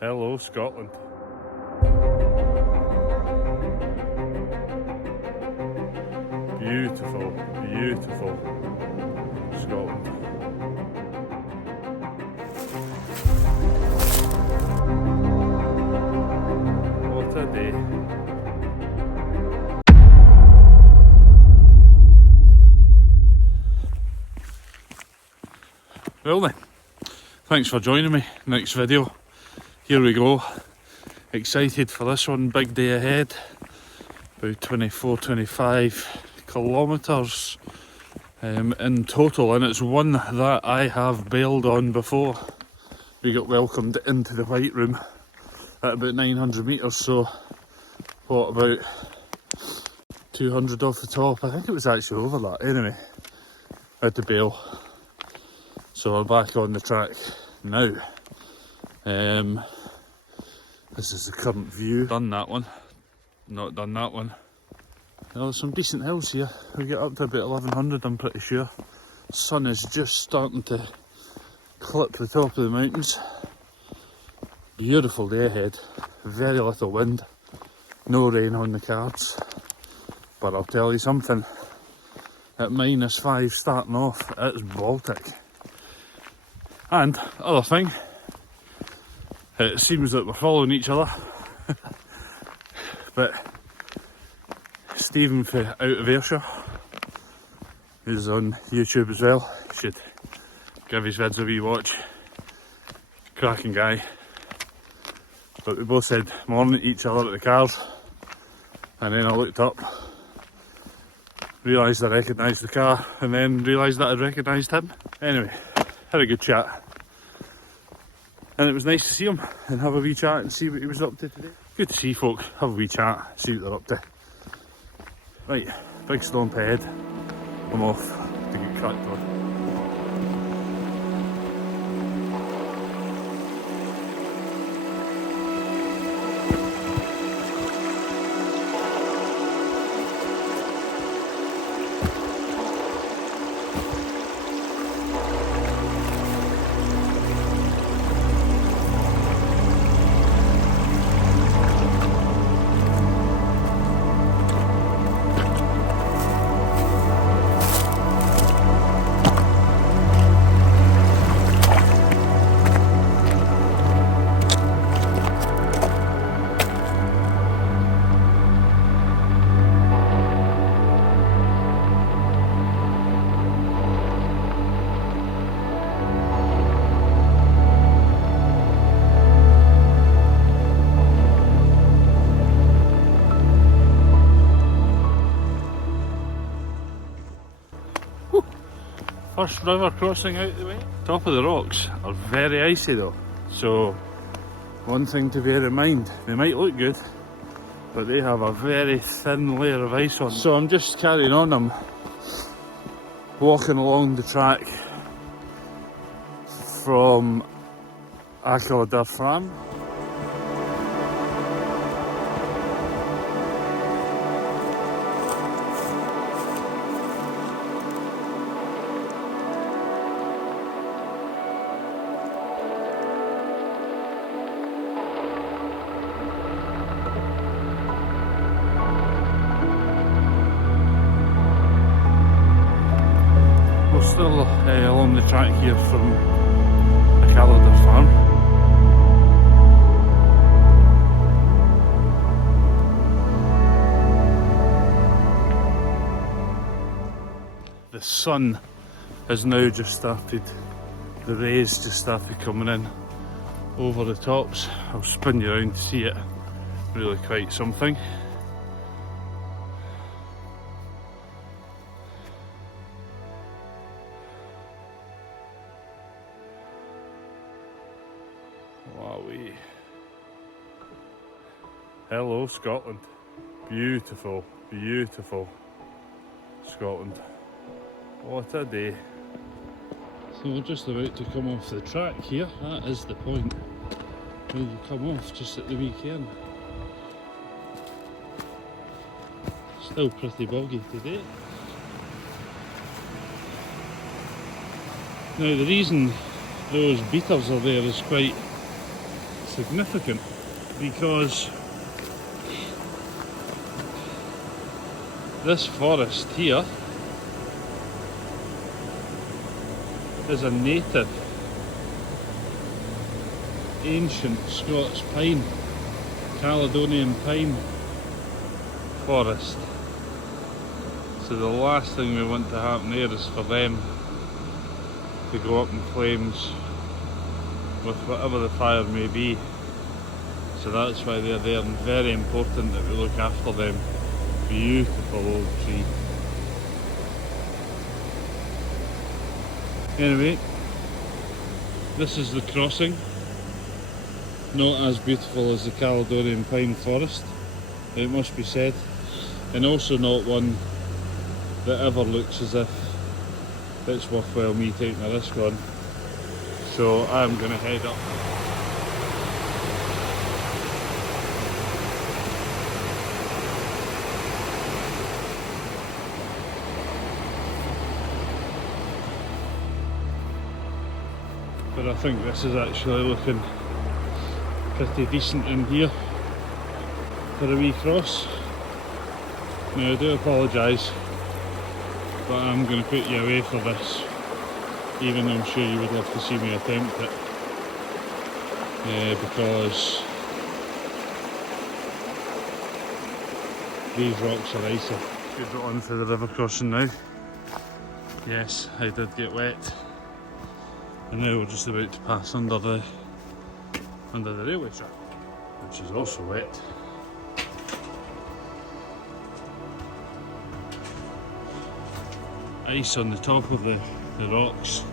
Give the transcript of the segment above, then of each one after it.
Hello, Scotland. Beautiful, beautiful Scotland. What a day. Well then, thanks for joining me. Next video. Here we go. Excited for this one, big day ahead. About 24-25 kilometres in total, and it's one that I have bailed on before. We got welcomed into the White Room at about 900 metres, so what, about 200 off the top? I think it was actually over that. Anyway, I had to bail. So we're back on the track now. This is the current view. Done that one, not done that one. Well, there's some decent hills here. We get up to about 1100, I'm pretty sure. Sun is just starting to clip the top of the mountains. Beautiful day ahead. Very little wind. No rain on the cards. But I'll tell you something. At -5 starting off, it's Baltic. And other thing, it seems that we're following each other. But Stephen for Out of Ayrshire is on YouTube as well. Should give his vids a wee watch. Cracking guy. But we both said morning to each other at the cars, and then I looked up, realised I recognised the car, and then realised that I'd recognised him. Anyway, had a good chat. And it was nice to see him and have a wee chat and see what he was up to today. Good to see folk, have a wee chat, see what they're up to. Right, big stomp ahead. I'm off to get cracked on. First river crossing out the way. Top of the rocks are very icy though, so one thing to bear in mind, they might look good, but they have a very thin layer of ice on. So I'm just carrying on, I'm walking along the track from Achalader Farm. Still along the track here from Achalader Farm. The sun has now just started, the rays just started coming in over the tops. I'll spin you around to see it, really quite something. Wowee. Hello, Scotland. Beautiful, beautiful Scotland. What a day. So we're just about to come off the track here. That is the point where you come off just at the weekend. Still pretty boggy today. Now the reason those beaters are there is quite significant because this forest here is a native ancient Scots pine, Caledonian pine forest. So the last thing we want to happen there is for them to go up in flames with whatever the fire may be. So that's why they're there, and very important that we look after them. Beautiful old tree. Anyway, this is the crossing. Not as beautiful as the Caledonian pine forest, it must be said, and also not one that ever looks as if it's worthwhile me taking a risk on. So I'm going to head up. But I think this is actually looking pretty decent in here for a wee cross. Now I do apologise, but I'm going to put you away for this, even though I'm sure you would love to see me attempt it, because these rocks are icy. Should go on for the river crossing now. Yes, I did get wet, and now we're just about to pass under the railway track, which is also wet. Ice on the top of the rocks.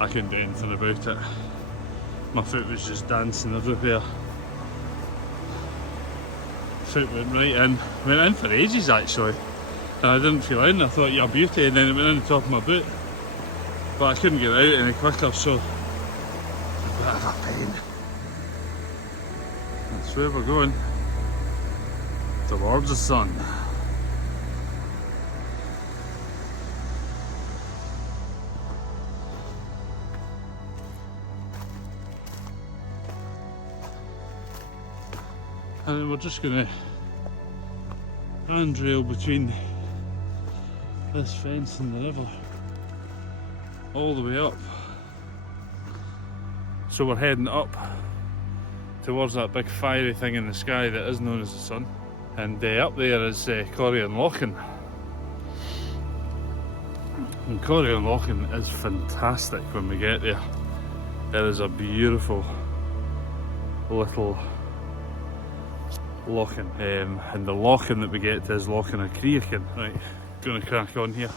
I couldn't do anything about it. My foot was just dancing everywhere. Foot went right in. Went in for ages actually. And I didn't feel in. I thought, you're a beauty, and then it went in the top of my boot. But I couldn't get it out any quicker, so it's a bit of a pain. That's where we're going. Towards the sun. And then we're just going to handrail between this fence and the river all the way up. So we're heading up towards that big fiery thing in the sky that is known as the sun. And up there is Corrion Lochan. And Corrion Lochan is fantastic when we get there. It is a beautiful little Lochan, and the Lochan that we get to is Lochan a Creachan. Right, gonna crack on here.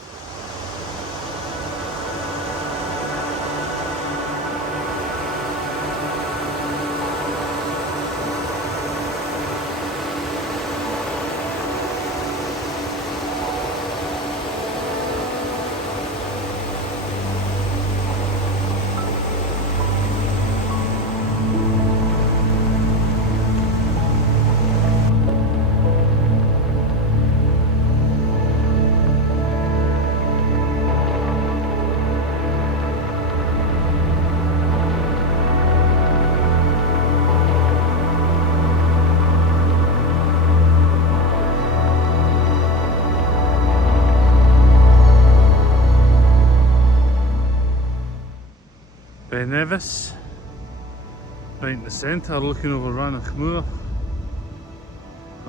Nevis, right in the centre, looking over Rannoch Moor.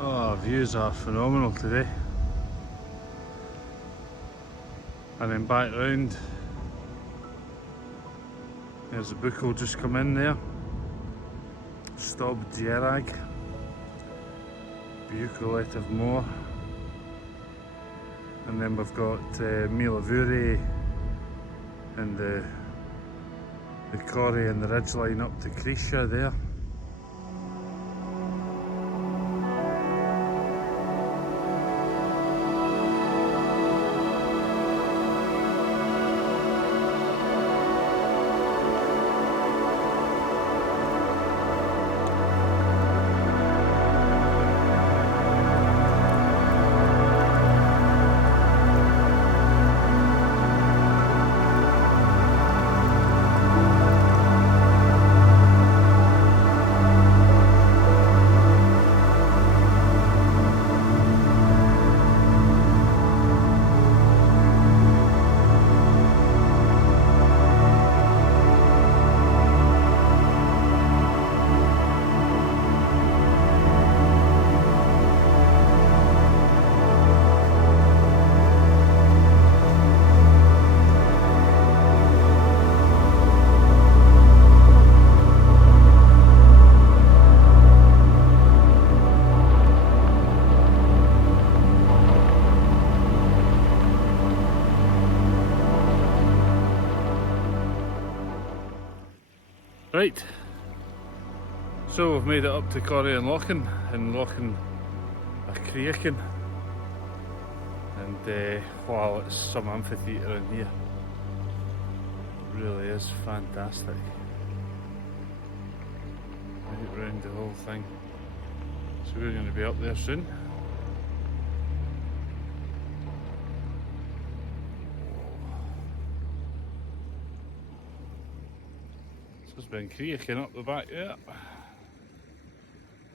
Oh, views are phenomenal today. And then back round, there's the Buchel just come in there. Stob Dierag, Buchelet of Moor. And then we've got Milavuri and the Corrie and the ridgeline up to Crecia there. Right, so we've made it up to Corrie and Lochan a Creachin, and wow, it's some amphitheatre in here. It really is fantastic. Right round the whole thing. So we're going to be up there soon. So it's been creaking up the back there.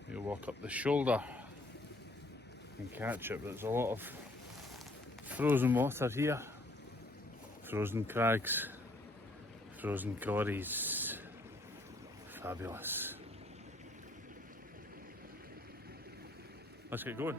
You walk up the shoulder and catch it, but there's a lot of frozen water here. Frozen crags, frozen corries. Fabulous. Let's get going.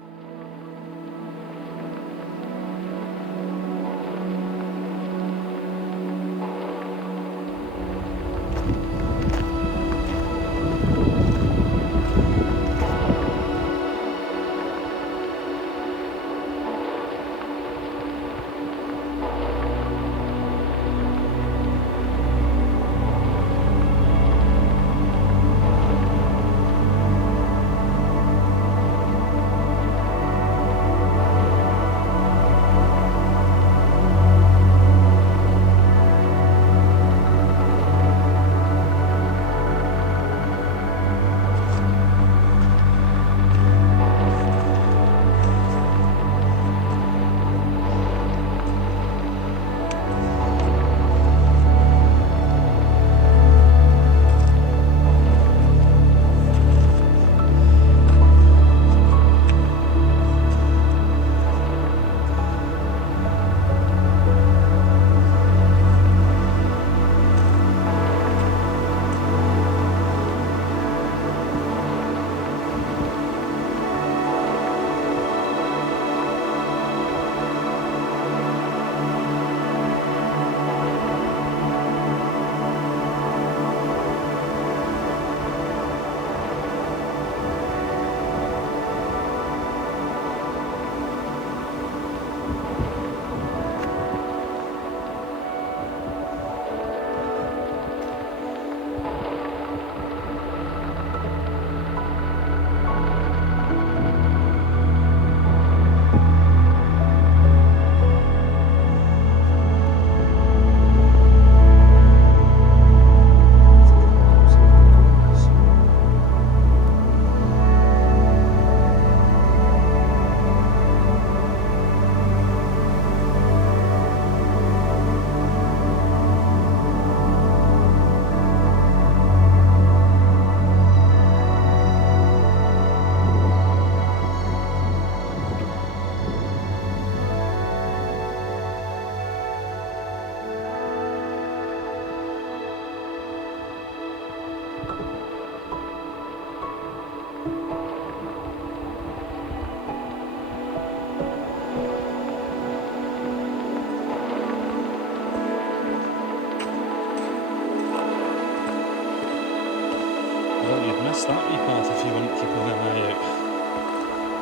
That wee path if you weren't keeping an eye out.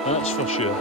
That's for sure.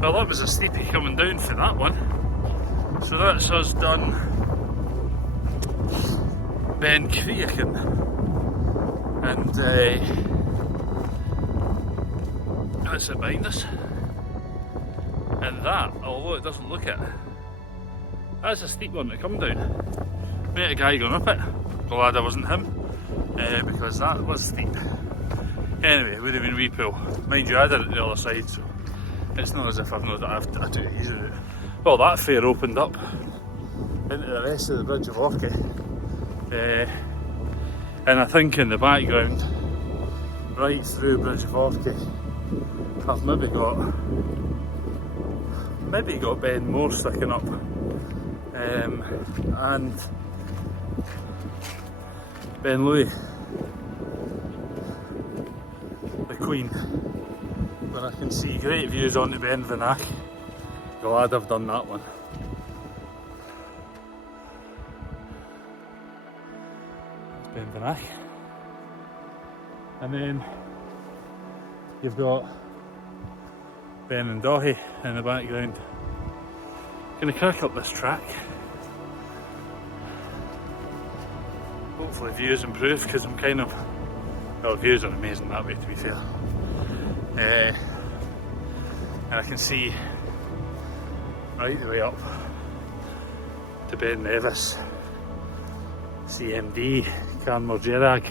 Well, that was a steepy coming down for that one. So that's us done Beinn Achaladair, and that's it behind us. And that, although it doesn't look it, that's a steep one to come down. Met a guy going up it. Glad I wasn't him, because that was steep. Anyway, it would have been a wee pull. Mind you, I did it the other side, so it's not as if I've not I do it easy route. Well, that fair opened up into the rest of the Bridge of Orchy, and I think in the background, right through Bridge of Orchy, I've maybe got maybe you got Beinn More sticking up, and Beinn Louis, the Queen. But I can see great views onto Beinn Achaladair. Glad I've done that one. That's Beinn Achaladair. And then you've got Beinn Achaladair in the background. Gonna crack up this track. Hopefully views improve, because I'm kind of, well, views are amazing that way, to be fair. And I can see right the way up to Ben Nevis, CMD, Canmore Gerag,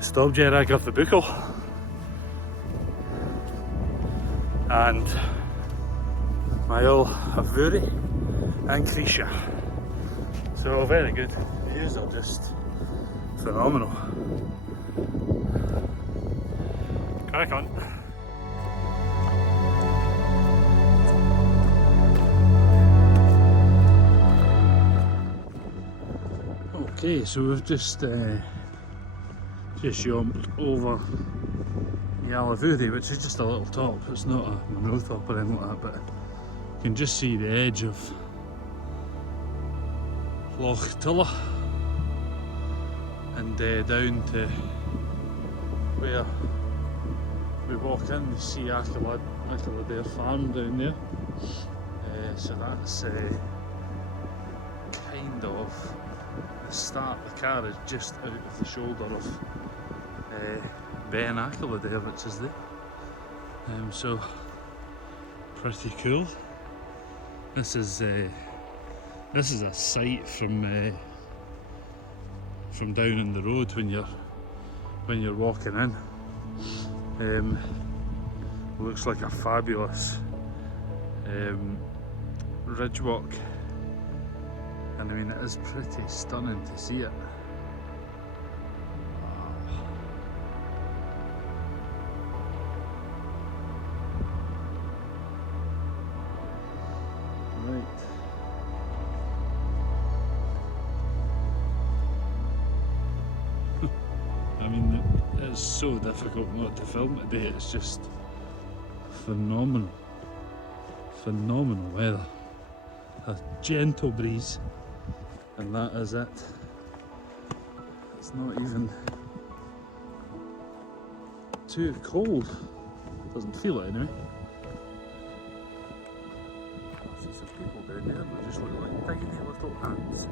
Stob Gerag of the Buchel, and Mael of Vuri and Creesha. So very good. Views are just phenomenal. Crack on. Okay, so we've just jumped over the Alavuri, which is just a little top. It's not a Munro top or anything like that, but you can just see the edge of Loch Tulla, and down to where we walk in to see Achalader Farm down there. So that's kind of the start. The car is just out of the shoulder of Beinn Achaladair, which is there. So pretty cool. This is a sight from down in the road when you're walking in. Looks like a fabulous ridge walk, and I mean it is pretty stunning to see it. Right. I mean, it's so difficult not to film today. It's just phenomenal weather, a gentle breeze, and that is it. It's not even too cold, doesn't feel it anyway. I see some people down there that just look like tiny little ants.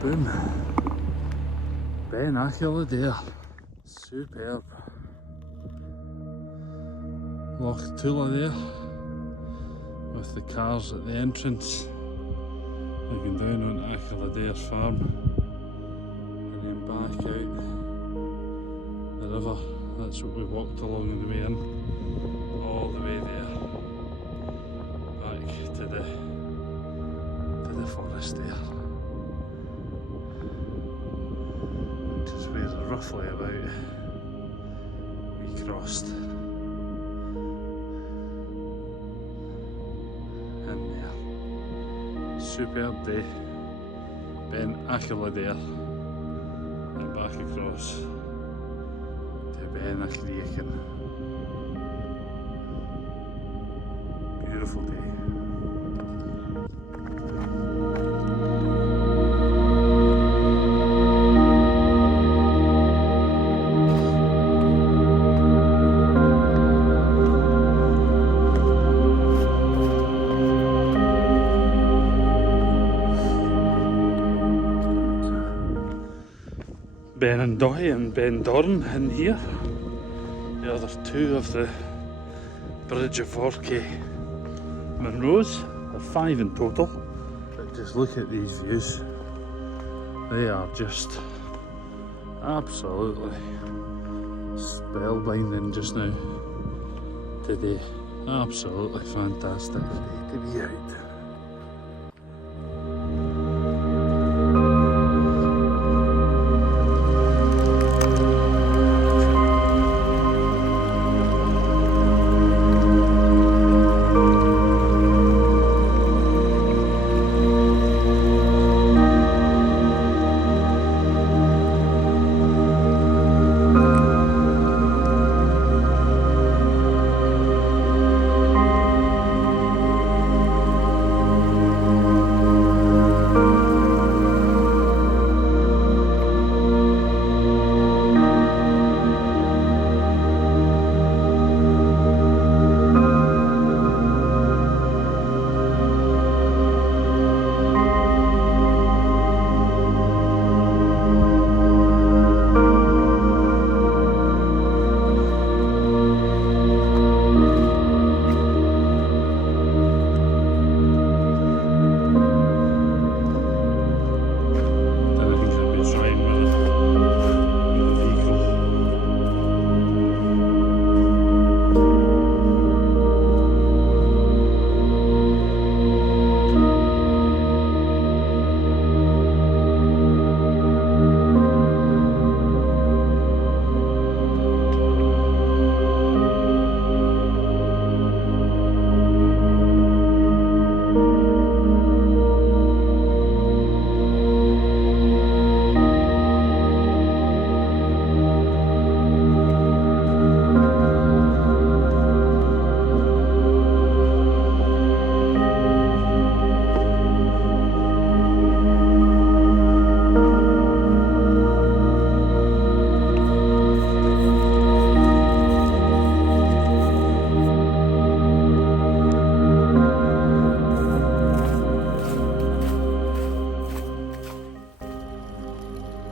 Boom. Beinn Achaladair. Superb. Loch Tulla there, with the cars at the entrance, looking down on Achalader Farm. that's what we walked along on the way in, all the way there, back to the forest there, which is where roughly about we crossed in there. Superb day, Beinn Achaladair, and back across to Beinn Achaladair. Beautiful day. Beinn Achaladair and Beinn Dorn in here. The other two of the Bridge of Orchy Munros. There are 5 in total. But just look at these views. They are just absolutely spellbinding just now today. Absolutely fantastic day to be out.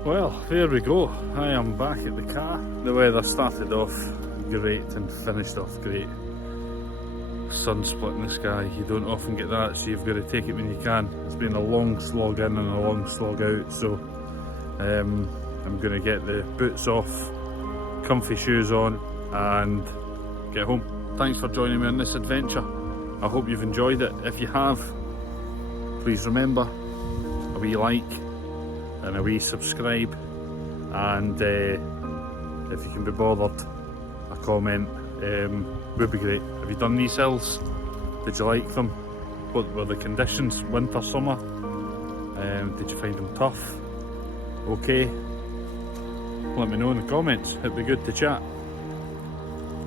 Well, there we go. I am back at the car. The weather started off great and finished off great. Sun split in the sky. You don't often get that, so you've got to take it when you can. It's been a long slog in and a long slog out, so I'm going to get the boots off, comfy shoes on, and get home. Thanks for joining me on this adventure. I hope you've enjoyed it. If you have, please remember a wee like and a wee subscribe, and if you can be bothered, a comment would be great. Have you done these hills? Did you like them? What were the conditions, winter, summer? Did you find them tough? Okay, let me know in the comments. It'd be good to chat.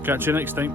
Catch you next time.